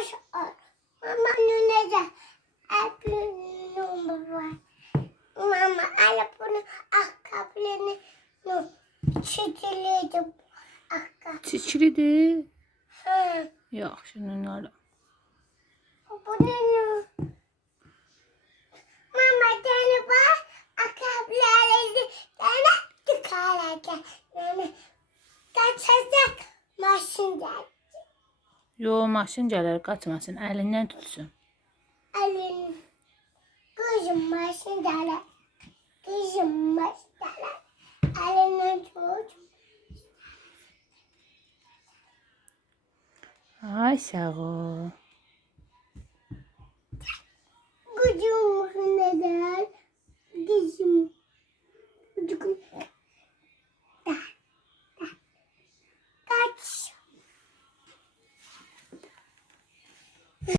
boş ol. Mama nünece. Apple numara var. Mama al bunu ayakkabılarını çiçiliydi. Çiçiliydi. Yok şimdi nerede? Bu ne? Mama tane var. Ayakkabılarını tane dikkatli. Yani kaçacak maşin geldi. Yo, maşın gələr, qaçmasın, əlindən tutsun. Əlin. Qızım maşın gələr. Qızım maşın gələr. Əlindən tut. Ay sağ ol.